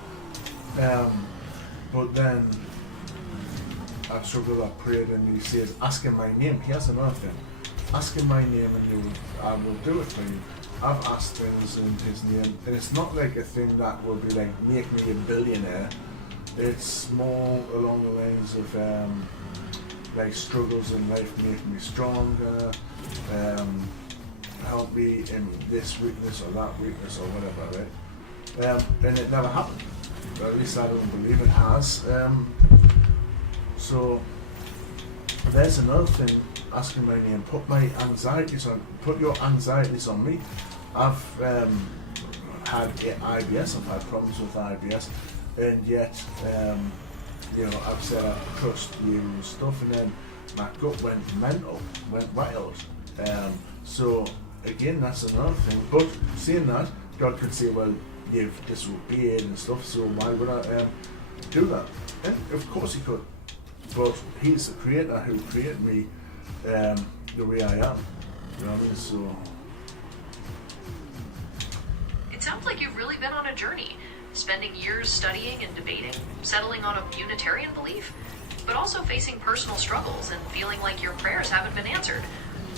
but then I struggled, I prayed, and he says, asking my name. Here's another thing. Asking my name and I will do it for you. I've asked things in his name, and it's not like a thing that will be like, make me a billionaire. It's more along the lines of like struggles in life make me stronger, help me in this weakness or that weakness or whatever, right? And it never happened. Or at least I don't believe it has. So there's another thing, asking my name, put your anxieties on me. I've had IBS, I've had problems with IBS, and yet, I've said I trust you and stuff, and then my gut went mental, went wild. So again, that's another thing. But saying that, God could say, well, you've disobeyed and stuff, so why would I do that? And of course he could. But he's the creator who created me the way I am. You know what I mean? So It sounds like you've really been on a journey, spending years studying and debating, settling on a Unitarian belief, but also facing personal struggles and feeling like your prayers haven't been answered,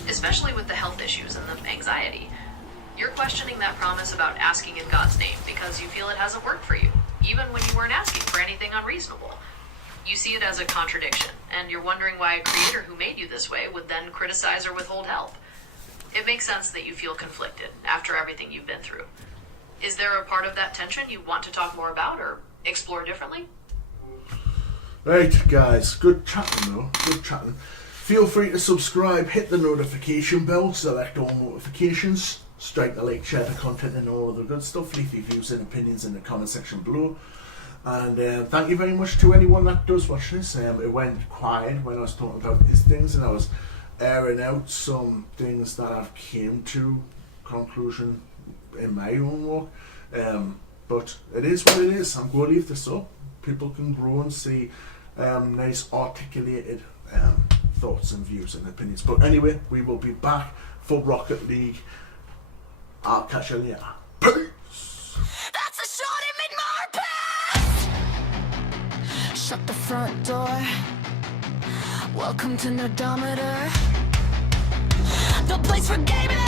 especially with the health issues and the anxiety. You're questioning that promise about asking in God's name because you feel it hasn't worked for you, even when you weren't asking for anything unreasonable. You see it as a contradiction, and you're wondering why a creator who made you this way would then criticize or withhold help. It makes sense that you feel conflicted after everything you've been through. Is there a part of that tension you want to talk more about or explore differently? right, guys, good chatting though, good chatting. Feel free to subscribe, hit the notification bell, select all notifications, strike the like, share the content and all of the good stuff. Leave your views and opinions in the comment section below. And thank you very much to anyone that does watch this. It went quiet when I was talking about these things, and I was airing out some things that I've came to conclusion in my own work. But it is what it is. I'm going to leave this up. People can grow and see nice articulated thoughts and views and opinions. But anyway, we will be back for Rocket League. I'll catch you later. Peace! That's a shot at mid-Marpass! Shut the front door. Welcome to Nerdometer, the place for gaming.